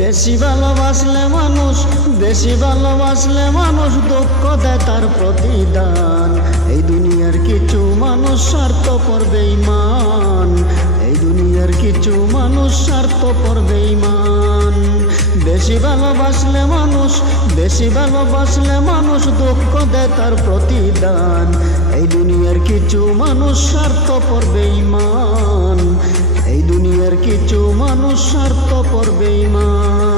বেশি ভালোবাসলে মানুষ, বেশি ভালোবাসলে মানুষ দুঃখ দেয় তার প্রতিদান। এই দুনিয়ার কিছু মানুষ স্বার্থপর বেঈমান, এই দুনিয়ার কিছু মানুষ স্বার্থপর বেঈমান। বেশি ভালোবাসলে মানুষ, বেশি ভালোবাসলে মানুষ দুঃখ দেয় তার প্রতিদান। এই দুনিয়ার কিছু মানুষ স্বার্থপর বেঈমান, এই দুনিয়ার কিছু মানুষ স্বার্থপর বেঈমান।